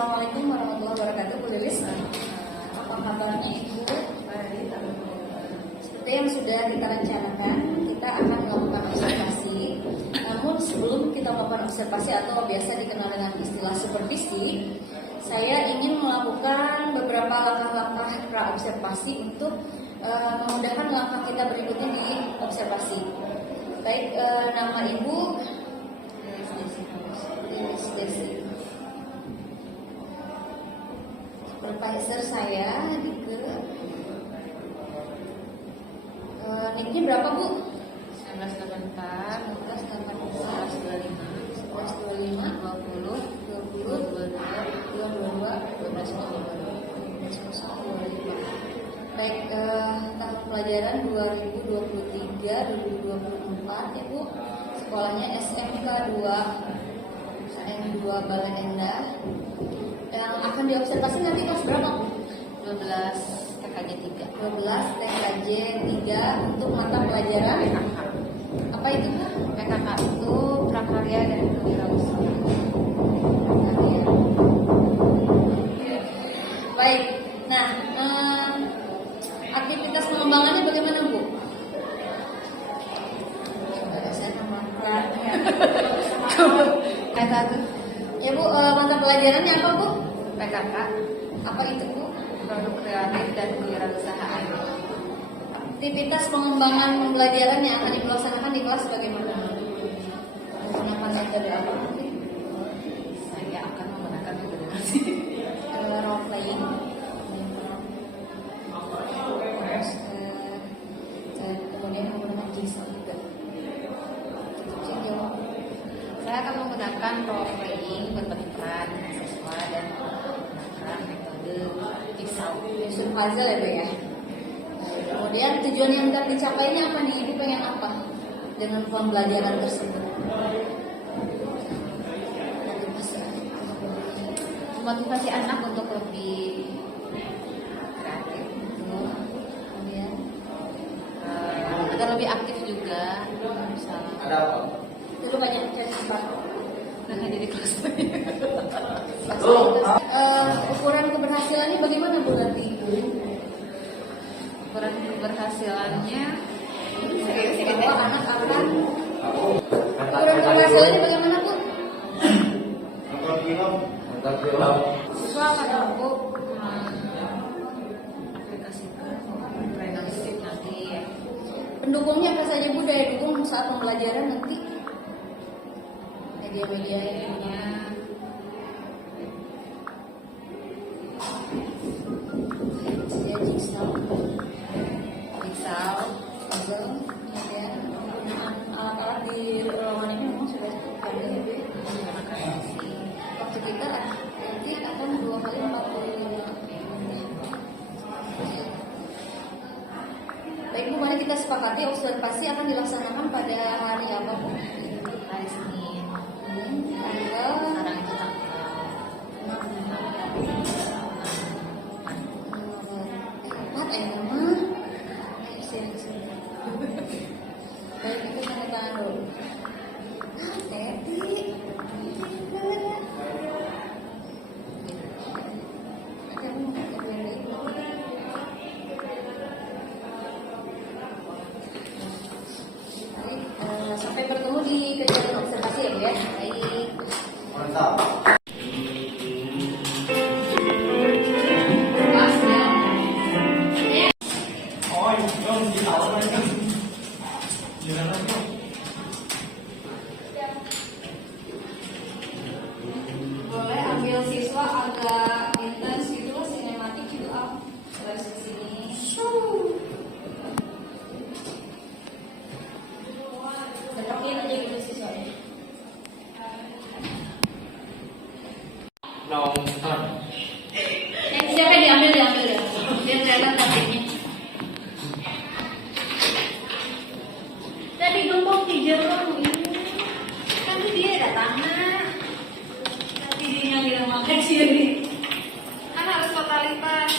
Assalamualaikum warahmatullahi wabarakatuh, Bu Lilis. Apa kabarnya Ibu? Seperti yang sudah kita rencanakan, kita akan melakukan observasi. Namun sebelum kita melakukan observasi atau biasa dikenal dengan istilah supervisi, saya ingin melakukan beberapa langkah-langkah pra-observasi untuk memudahkan langkah kita berikutnya di observasi. Baik, nama Ibu Desi. Supervisor saya Dike. Nicknya berapa, Bu? 1984 1125 Baik, tahun pelajaran 2023-2024 ya, Bu. Sekolahnya SMK 2 SN2 Bale Endah. Yang akan diobservasi nanti kelas berapa, Bu? 12 TKJ 3. 12 TKJ 3 untuk mata pelajaran apa itu, Bu? PKK itu prakarya dan kewirausahaan. Baik. Nah, aktivitas pengembangannya bagaimana, Bu? Saya ya, Bu, mata pelajarannya apa, Bu? PKK Apa itu, Bu? produk kreatif dan kewirausahaan. Aktivitas pengembangan pembelajaran yang akan dilaksanakan di kelas bagaimana? Menggunakan metode apa? Saya akan menggunakan metode Role playing. Kemudian menggunakan jigsaw juga. Saya akan menggunakan role playing, berbagi peran siswa dan menggunakan metode jigsaw. Susun puzzle ya, Bu, ya. Kemudian tujuan yang akan dicapainya apa nih? Ibu pengen apa dengan pembelajaran tersebut? Memotivasi anak untuk lebih kreatif, Kemudian agar lebih aktif juga, misalnya dulu banyak cari tempat. jadi kelas. Ukuran keberhasilannya bagaimana, Bu, nanti? Ukuran keberhasilannya Bahwa anak akan ukuran keberhasilannya bagaimana, Bu? siswa akan mampu aplikasikan prediksi nanti ya. Pendukungnya apa saja, Bu, daya dukung saat pembelajaran nanti? Media-media Medianya ya, jigsaw, jigsaw, puzzle, kemudian penggunaan alat-alat di ruangan ini memang sudah cukup ada ya, Bu. Waktu kita nanti akan 2 kali 45. Baik, Bu, mari kita sepakati observasi akan dilaksanakan pada hari apa, Bu? hari Senin. Tanggal Sekarang itu tanggal 4 Mama. Sini. Baik, itu tanda tangan dulu. Teti. Sampai bertemu di kegiatan observasi ya, Bu, ya. Baik. Mantap. Boleh ambil siswa agak intens gitu, sinematik gitu, dari sini. Deketin aja gitu siswanya. Siapa diambil ya. Biar kelihatan motifnya. Tadi gembok di jeruk ini. Kan itu dia datangnya. Nanti dia bilang makasih ya. Kan harus totalitas.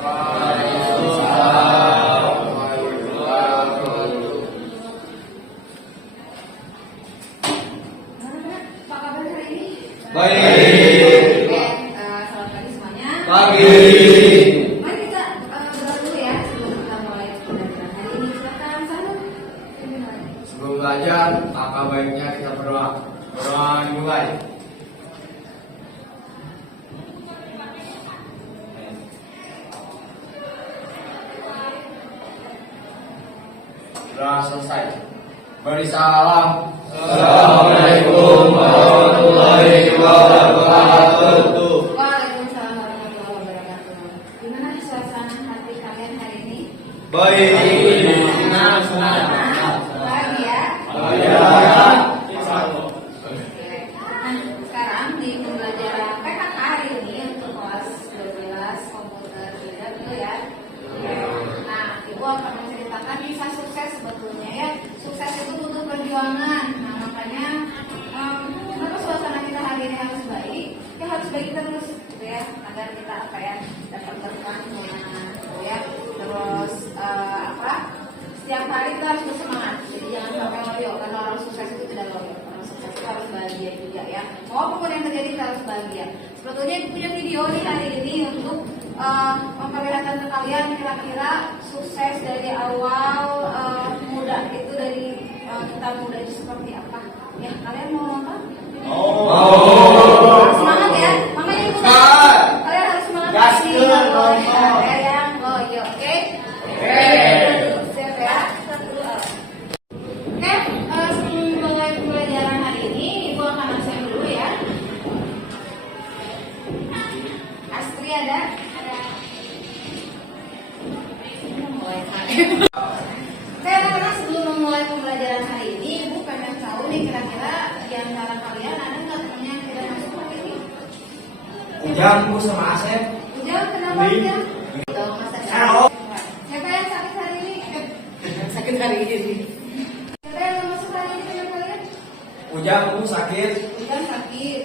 Waalaikumsalam. Baik. Oke, selamat pagi semuanya. Pagi. Mari kita berdoa dulu ya sebelum kita mulai pembelajaran hari ini. Silakan Sanu. Sebelum belajar, maka baiknya kita berdoa. Berdoa dimulai. Sudah selesai. Beri salam. Assalamualaikum warahmatullahi wabarakatuh. Waalaikumsalam warahmatullahi wabarakatuh. Gimana suasana hati kalian hari ini? Baik. Bahagia ya? Oke. Nah, sekarang di pembelajaran PKK hari ini untuk kelas 12 komputer dulu ya. Nah, Ibu akan menceritakan kisah sukses sebetulnya ya. Sukses itu butuh perjuangan. Nah, makanya kenapa suasana kita hari ini harus baik? Ya harus baik terus gitu ya, agar kita dapat berkah semuanya gitu ya. Terus setiap hari kita harus bersemangat. Jadi jangan sampai loyo, karena orang sukses itu tidak loyo. Orang sukses itu harus bahagia juga ya. Apapun yang terjadi kita harus bahagia. Sebetulnya Ibu punya video nih hari ini untuk memperlihatkan ke kalian kira-kira sukses dari awal muda itu dari kita muda itu seperti apa. Ya, kalian mau nonton? Semangat ya. Makanya Ibu kalian harus semangat lagi. Yang loyo, oke? Siap ya. Oke, sebelum mulai pembelajaran hari ini, Ibu akan absen dulu ya. Astri ada? Oke, anak-anak, sebelum memulai pembelajaran hari ini, Ibu pengen tahu nih kira-kira di antara kalian ada nggak temennya yang tidak masuk hari ini? Ujang, Bu, sama Asep. Ujang, kenapa Ujang? Dong, masa siapa yang sakit hari ini? Sakit hari ini. Siapa yang mau masuk hari ini dengan kalian? Ujang, Bu, sakit. Ujang sakit.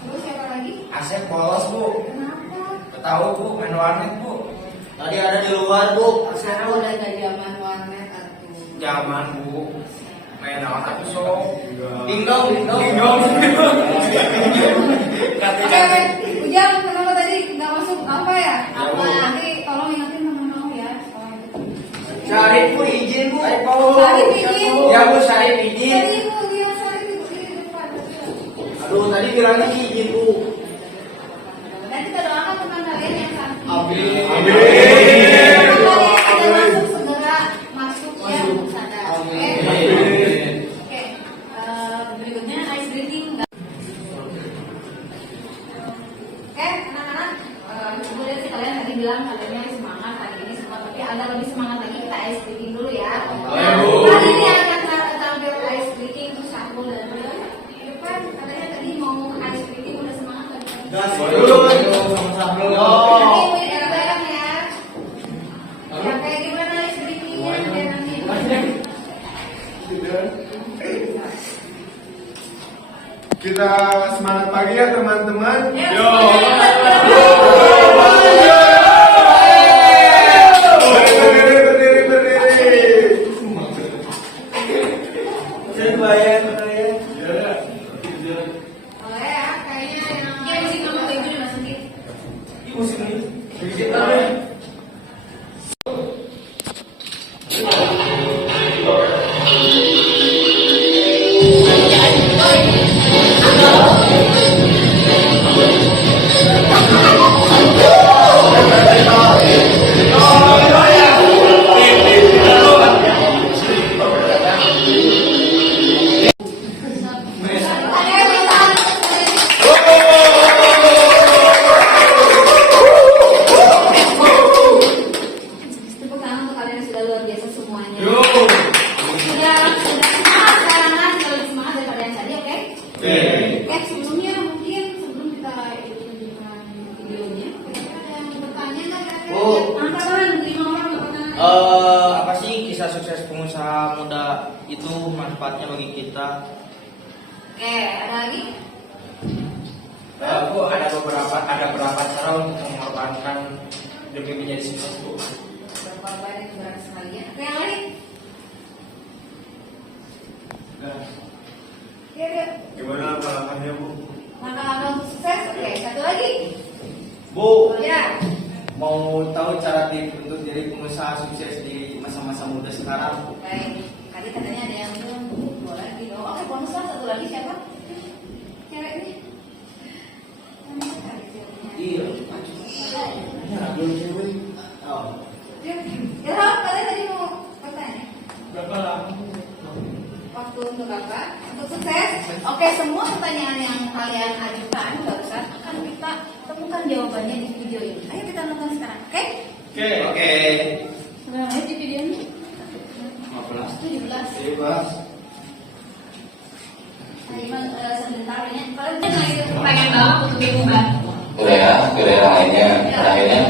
Terus siapa lagi? Asep bolos, Bu. Kenapa? Tahu, Bu, main warnet, Bu. Tadi ada di luar, Bu. Sekarang udah gak zaman warnet atuh. Zaman, Bu. Main apa tuh, so? Dingdong. Oke, Ujang, kenapa tadi nggak masuk apa ya? Apa? Nanti tolong ingetin teman-teman ya. Syarif, Bu, izin, Bu. Syarif izin. Ya, Bu, Syarif izin. Tadi Ibu lihat Syarif di depan. Aduh, tadi bilangnya izin, Bu. Dan kita doakan teman kalian yang sakit. Amin. Amin. Teman kalian yang tidak masuk segera masuk ya, sadar. Oke. Oke. Berikutnya ice breathing. Oke, anak-anak, Ibu lihat sih kalian tadi bilang kalian semangat hari ini semua, tapi agak lebih semangat lagi kita ice breathing dulu ya. Nah, hari ini akan tampil ice breathing untuk Syahul dan di depan katanya tadi mau ice breathing udah semangat lagi. Gas dulu. Sama-sama. Nanti Ibu bayang ya. Ya kayak gimana ice breathingnya biar nanti. Kita semangat pagi ya teman-teman. Berdiri. Bayang. Boleh ya, kayaknya yang musik kamu kayak gini masukin. Tepuk tangan untuk kalian yang sudah luar biasa semuanya. Sudah semangat sekarang kan, sudah lebih semangat daripada yang tadi, oke? Oke, sebelumnya mungkin sebelum kita tunjukkan videonya, kira-kira ada yang mau bertanya nggak kira-kira? Bu. Angkat tangan, 5 orang mau bertanya. Apa sih kisah sukses pengusaha muda itu manfaatnya bagi kita? Oke, ada lagi? Bu, ada beberapa cara untuk mengorbankan demi menjadi sukses, Bu. Berkorban itu berat sekali ya. Oke, yang lain? Oke, Gimana langkah-langkahnya, Bu? langkah-langkah Bu, Ya. mau tahu cara tips untuk jadi pengusaha sukses di masa-masa muda sekarang? Baik. Tadi katanya ada yang belum boleh gitu. Oke, bonus lah satu lagi siapa? Cewek ini. Iya. Ya, belum cewek. Oh. Ilham, kalian tadi mau bertanya? Berapa lama? Waktu untuk apa? Untuk sukses. Oke, semua pertanyaan yang kalian ajukan barusan akan kita temukan jawabannya di video ini. Ayo kita nonton sekarang, oke? Oke. Sudah lihat di videonya? 15. 17. Bebas. Iman sebentar ya. Kalian pengen banget untuk diubah. Kuliah lainnya akhirnya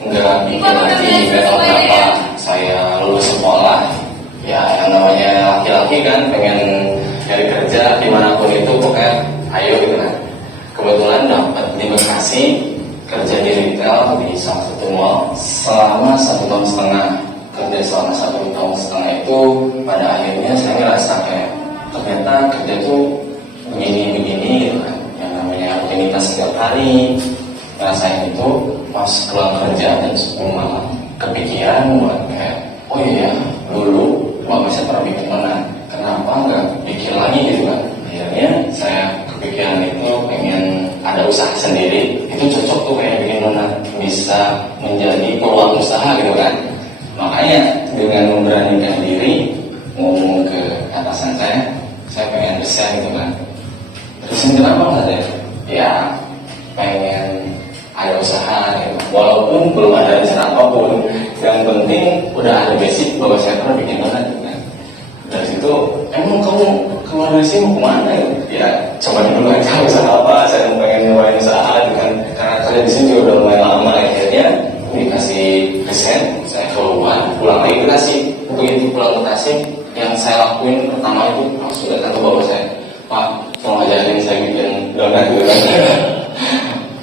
nggak mikir lagi atau kenapa saya lulus sekolah. Ya yang namanya laki-laki kan pengen cari kerja dimanapun itu pokoknya ayo gitu kan. Kebetulan dapat di Bekasi kerja di retail di salah satu mall selama 1,5 tahun. Kerja selama 1,5 tahun itu pada akhirnya saya ngerasa kayak ternyata kerja tuh begini-begini gitu kan. Yang namanya rutinitas setiap hari. Ngerasain itu pas pulang kerja dan 10 malam kepikiran buat kayak oh iya dulu bapak saya pernah bikin mana kenapa nggak bikin lagi gitu kan. Akhirnya saya kepikiran itu pengen ada usaha sendiri. Itu cocok tuh kayak bikin mana bisa menjadi peluang usaha gitu kan. Makanya dengan memberanikan diri ngomong ke atasan saya pengen besar gitu kan. Terusin kenapa nggak deh? Ya pengen ada usaha gitu. Walaupun belum ada rencana apapun, yang penting udah ada basic bahwa saya pernah bikin mana gitu kan. Dari situ emang kamu keluar dari sini mau kemana gitu? Ya coba dulu aja usaha apa, saya pengen nyobain usaha gitu kan. Karena kerja di sini juga udah lumayan lama akhirnya dikasih resign, saya keluar pulang lagi ke Tasik. Begitu pulang ke Tasik yang saya lakuin pertama itu langsung datang ke bapak saya, Pak tolong ajarin saya bikin donat gitu kan.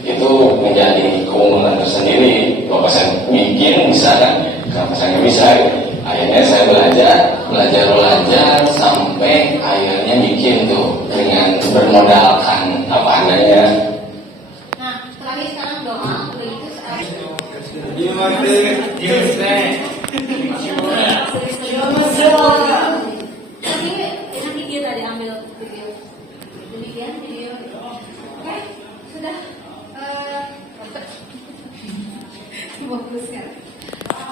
Itu menjadi keunggulan tersendiri. Bapak saya bikin bisa kan, kenapa saya nggak bisa gitu. Akhirnya saya belajar sampai akhirnya bikin tuh dengan bermodalkan apa adanya. Nah, terakhir sekarang doa. Udah itu nanti dia tadi ambil video. Demikian video. Oke, sudah. Bagus kan?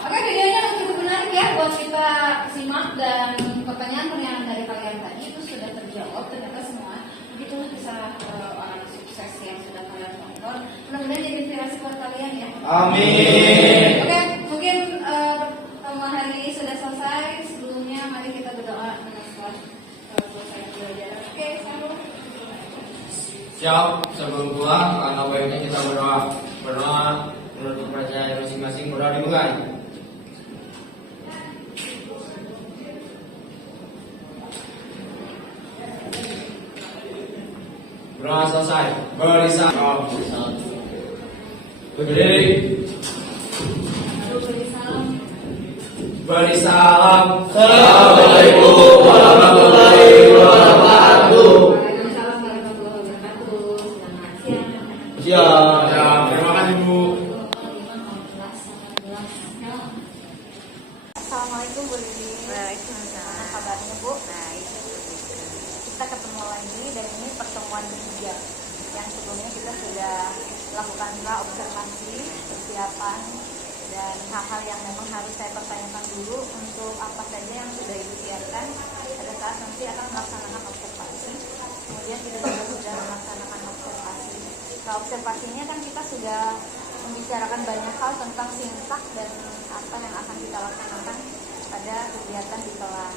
Oke, videonya cukup menarik ya buat kita simak dan pertanyaan-pertanyaan dari kalian tadi itu sudah terjawab ternyata semua. Begitulah kisah orang sukses yang sudah kalian tonton. Mudah-mudahan jadi inspirasi buat kalian ya. Amin. Oke, mungkin pertemuan hari ini sudah selesai. Sebelumnya mari kita berdoa setelah selesai belajar. Oke, selalu. Siap, sebelum pulang, alangkah baiknya kita berdoa. Berdoa menurut kepercayaan masing-masing, berdoa dimulai. Berdoa selesai. Beri salam. Berdiri. Beri salam. Assalamualaikum warahmatullahi wabarakatuh. Waalaikumsalam warahmatullahi wabarakatuh. Selamat siang. Siap. Terima kasih Bu. Assalamualaikum Bu Lili. Waalaikumsalam. Apa kabarnya Bu? Baik. Kita ketemu lagi dan ini pertemuan ketiga. Yang sebelumnya kita sudah lakukan observasi, persiapan dan hal-hal yang memang harus saya pertanyakan dulu untuk apa saja yang sudah Ibu siapkan pada saat nanti akan melaksanakan observasi. Kemudian kita juga sudah melaksanakan observasi. Nah, observasinya kan kita sudah membicarakan banyak hal tentang sintak dan apa yang akan kita laksanakan pada kegiatan di kelas.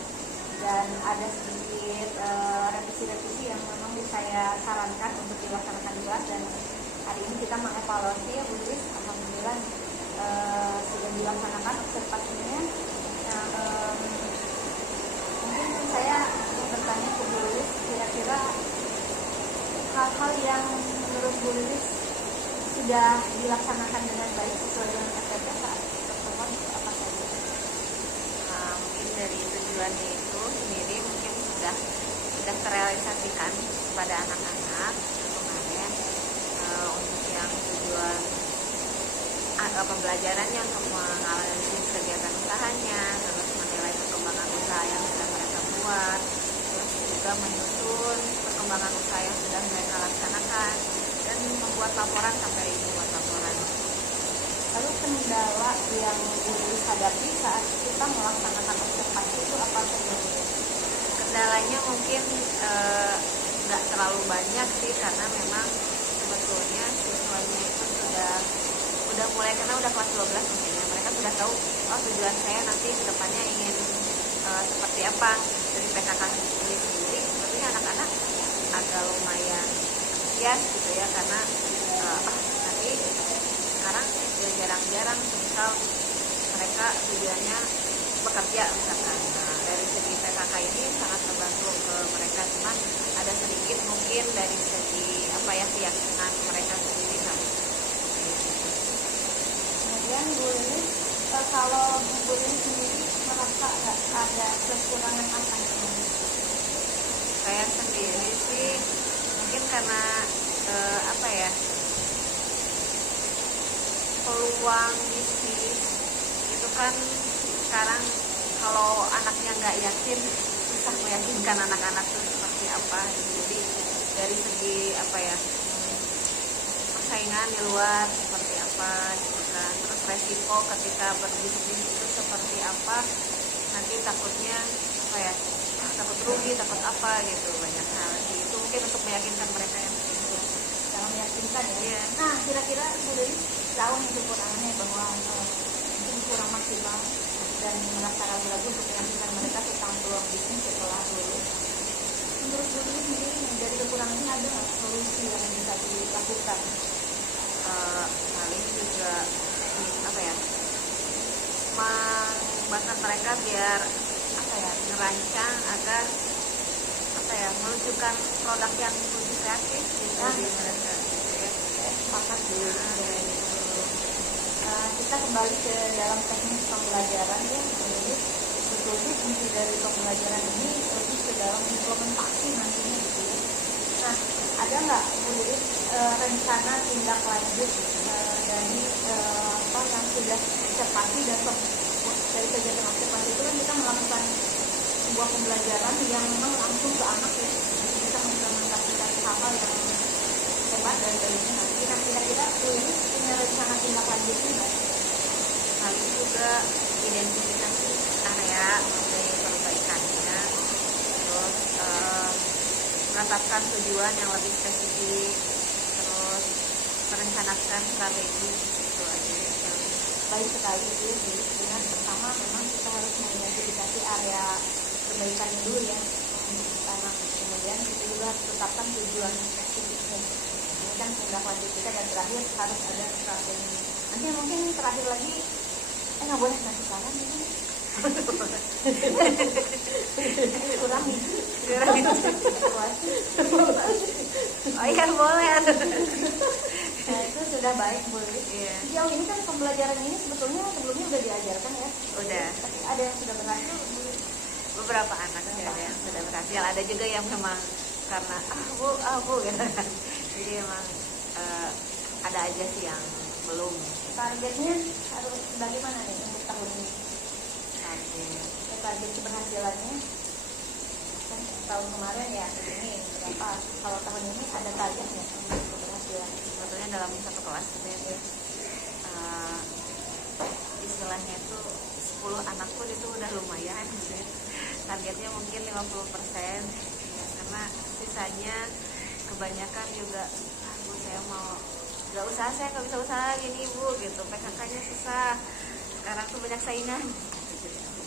Dan ada sedikit revisi-revisi yang memang saya sarankan untuk dilaksanakan di kelas, dan hari ini kita mengevaluasi ya Bu Lilis. Alhamdulillah sudah dilaksanakan observasinya. Nah, mungkin saya mau bertanya ke Bu Lilis, kira-kira hal-hal yang menurut Bu Lilis sudah dilaksanakan dengan baik sesuai dengan SPP saat pertemuan itu apa saja? Mungkin dari tujuannya itu sendiri mungkin sudah terrealisasikan kepada anak-anak kemarin. Untuk yang tujuan pembelajarannya untuk menganalisis kegiatan usahanya, terus menilai perkembangan usaha yang sudah mereka buat, terus juga menyusun perkembangan usaha yang sudah mereka laksanakan, dan membuat laporan sampai membuat laporan. Lalu kendala yang dihadapi saat kita melaksanakan observasi itu apa saja? Kendalanya mungkin nggak terlalu banyak sih, karena memang sebetulnya siswanya itu udah mulai, karena udah kelas 12 mungkin ya, mereka sudah tahu oh tujuan saya nanti ke depannya ingin seperti apa. Dari PKK ini sendiri sebetulnya anak-anak agak lumayan antusias gitu ya, karena nanti sekarang jarang-jarang misal mereka tujuannya bekerja misalkan. Nah, dari segi PKK ini sangat membantu ke mereka, cuma ada sedikit mungkin dari segi keyakinan mereka sendiri kan. Kemudian Bu Lili, kalau Bu Lili sendiri merasa nggak ada kekurangan apa nih? Saya sendiri sih mungkin karena peluang bisnis itu kan sekarang kalau anaknya nggak yakin susah meyakinkan anak-anak itu seperti apa. Jadi dari segi persaingan di luar seperti apa gitu kan, terus resiko ketika berbisnis itu seperti apa, nanti takutnya takut rugi, takut apa gitu, banyak hal sih. Itu mungkin untuk meyakinkan mereka yang Jangan meyakinkan ya. Iya. Nah, kira-kira Bu Lili tahu nih kekurangannya bahwa mungkin kurang maksimal dan merasa ragu-ragu untuk meyakinkan mereka tentang peluang bisnis setelah lulus. Menurut Bu Lili sendiri dari kekurangan ini ada nggak solusi yang bisa dilakukan? Paling juga membantu mereka biar ngerancang agar meluncurkan produk yang lebih kreatif gitu di mereka gitu ya. Sepakat Bu Lili. Kita kembali ke dalam teknik pembelajaran ya. Jadi sebetulnya inti dari pembelajaran ini lebih ke dalam implementasi nantinya gitu ya. Nah, ada nggak Bu Lili rencana tindak lanjut dari yang sudah observasi dan dari kegiatan observasi itu kan kita melakukan sebuah pembelajaran yang memang langsung ke anak ya, kita mengimplementasikan hal-hal yang hebat dan baiknya nanti. Nah, kira-kira Bu Lili punya rencana tindak lanjutnya nggak? Paling juga identifikasi area mengenai perbaikannya, terus menetapkan tujuan yang lebih spesifik, terus merencanakan strategi itu aja. Baik sekali itu ya. Dengan pertama memang kita harus mengidentifikasi area perbaikan dulu ya untuk anak. Kemudian kita juga harus tetapkan tujuan spesifiknya. Ini kan tindak lanjut kita, dan terakhir harus ada strategi. Nanti mungkin terakhir lagi nggak boleh nanti saran ini. kurang Oh iya boleh. Nah, itu sudah baik Bu Lili. Iya. Sejauh ini kan pembelajaran ini sebetulnya sebelumnya udah diajarkan ya. Udah. Tapi ada yang sudah berhasil Bu Lili? Beberapa anak sih ada yang sudah berhasil, ada juga yang memang karena bu gitu kan. Jadi emang ada aja sih yang belum. Targetnya harus bagaimana nih untuk tahun ini? Target keberhasilannya kan tahun kemarin ya ini berapa? Kalau tahun ini ada targetnya untuk keberhasilan? Sebetulnya dalam satu kelas gitu ya, istilahnya itu 10 anak pun itu udah lumayan gitu ya. Targetnya mungkin 50% ya, karena sisanya kebanyakan juga Bu saya mau nggak usaha, saya nggak bisa usaha gini Bu gitu, PKK-nya susah, sekarang tuh banyak saingan.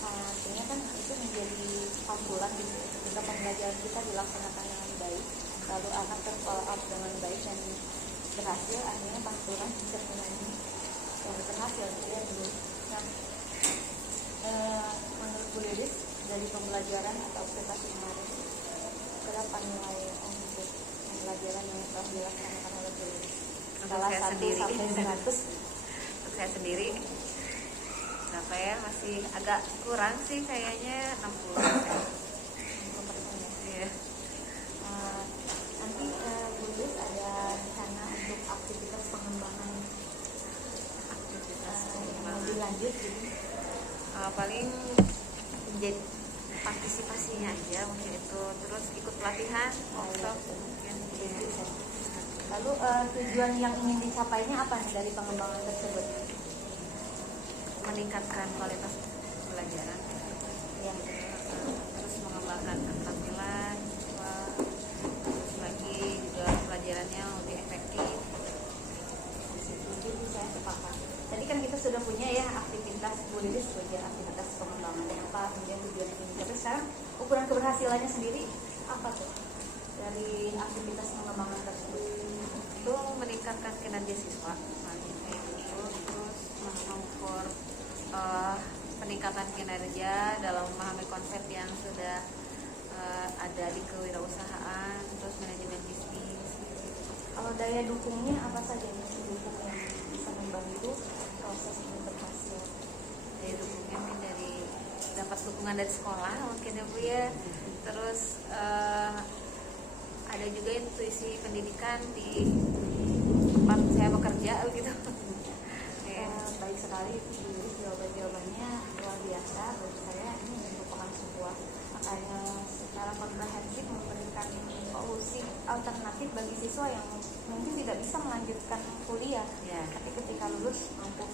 Artinya kan itu menjadi pangkulan gitu ketika pembelajaran kita dilaksanakan dengan baik, lalu anak terfollow up dengan baik dan berhasil, artinya pangkulan sertifikatnya yang berhasil gitu ya dulu. Nah, menurut Bu Lili dari pembelajaran atau observasi kemarin, berapa nilai untuk pembelajaran yang telah dilaksanakan oleh Bu Lili? Salah saya 1 sendiri. sampai 100. Untuk saya sendiri berapa ya, masih agak kurang sih kayaknya 60%. 60% ya. Iya. Nanti Bu Lili ada rencana untuk aktivitas pengembangan paling jadi partisipasinya aja mungkin itu, terus ikut pelatihan workshop mungkin ya. Lalu tujuan yang ingin dicapainya apa nih dari pengembangan tersebut? Meningkatkan kualitas pelajaran Ya. terus mengembangkan keterampilan siswa, terus lagi juga pelajarannya lebih efektif. Jadi saya sepakat. Tadi kan kita sudah punya ya aktivitas Bu Lilis sebagai aktivitas pengembangan yang apa, kemudian tujuan yang ingin dicapai. Sekarang ukuran keberhasilannya sendiri apa tuh dari aktivitas pengembangan tersebut? Itu meningkatkan kinerja siswa paling kayak gitu, terus mengukur peningkatan kinerja dalam memahami konsep yang sudah ada di kewirausahaan, terus manajemen bisnis gitu. Kalau daya dukungnya apa saja yang mendukung yang bisa membantu proses ini berhasil? Dari dukungnya mungkin dari dapat dukungan dari sekolah mungkin ya Bu ya, terus ada juga intuisi pendidikan di tempat saya bekerja gitu. Baik sekali Bu Lilis, jawabannya luar biasa bagi saya. Ini merupakan sebuah makanya secara komprehensif memberikan solusi alternatif bagi siswa yang mungkin tidak bisa melanjutkan kuliah Ya. tapi ketika lulus mampu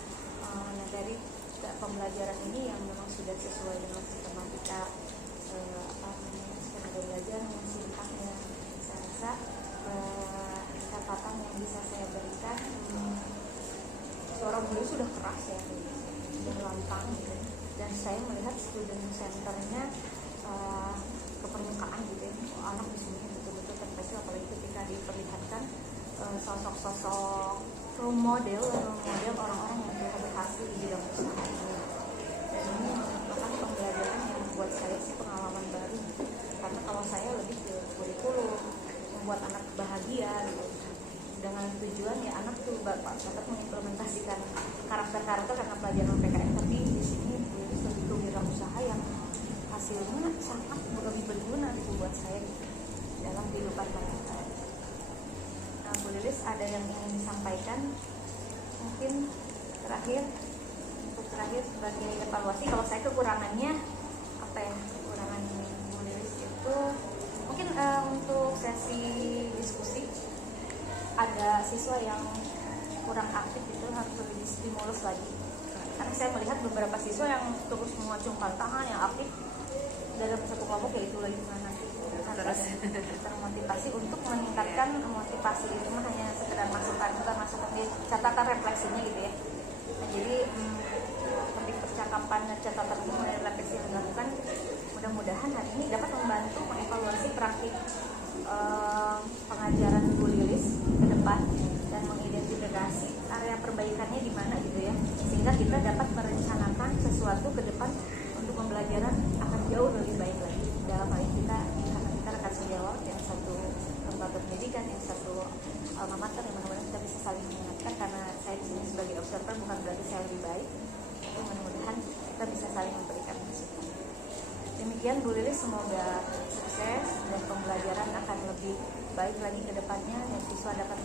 menyadari pembelajaran ini yang memang sudah sesuai dengan sistematika skema belajar singkatnya. Saya rasa catatan yang bisa saya berikan, suara beliau sudah keras ya, sudah lantang gitu. Dan saya melihat student centernya ke permukaan gitu ya. Anak di sini betul-betul terpesona, apalagi ketika diperlihatkan sosok-sosok role model orang-orang yang sudah berhasil di bidang usaha ini. Dan ini merupakan pembelajaran yang buat saya sih pengalaman baru, karena kalau saya lebih ke kurikulum membuat anak bahagia gitu, dengan tujuan ya anak tuh dapat mengimplementasikan karakter-karakter karena pelajaran PKN, tapi di sini lebih ke wirausaha yang hasilnya sangat lebih berguna gitu buat saya dalam kehidupan mereka. Nah, Bu Lilis ada yang ingin disampaikan mungkin terakhir sebagai evaluasi. Kalau saya kekurangannya apa ya, kekurangan Bu Lilis itu mungkin untuk sesi diskusi ada siswa yang kurang aktif itu harus lebih stimulus lagi, karena saya melihat beberapa siswa yang terus mengacungkan tangan yang aktif dalam satu kelompok, yaitu lagi nanti terus termotivasi untuk meningkatkan motivasi itu mah hanya sekedar masukan, bukan masukan di catatan refleksinya gitu ya. Nah, jadi lebih percakapan dan catatan itu mulai refleksi yang dilakukan, mudah-mudahan hari ini dapat membantu mengevaluasi praktik pengajaran Bu Lilis ke depan dan mengidentifikasi area perbaikannya di mana gitu ya, sehingga kita dapat merencanakan sesuatu ke depan untuk pembelajaran akan jauh lebih baik lagi. Dalam hal ini karena kita rekan sejawat, yang satu lembaga pendidikan, yang satu alma mater, yang mudah-mudahan kita bisa saling mengingatkan, karena saya di sini sebagai observer bukan berarti saya lebih baik. Itu mudah-mudahan kita bisa saling memberikan masukan. Demikian Bu Lilis, semoga sukses dan pembelajaran akan lebih baik lagi ke depannya dan siswa dapat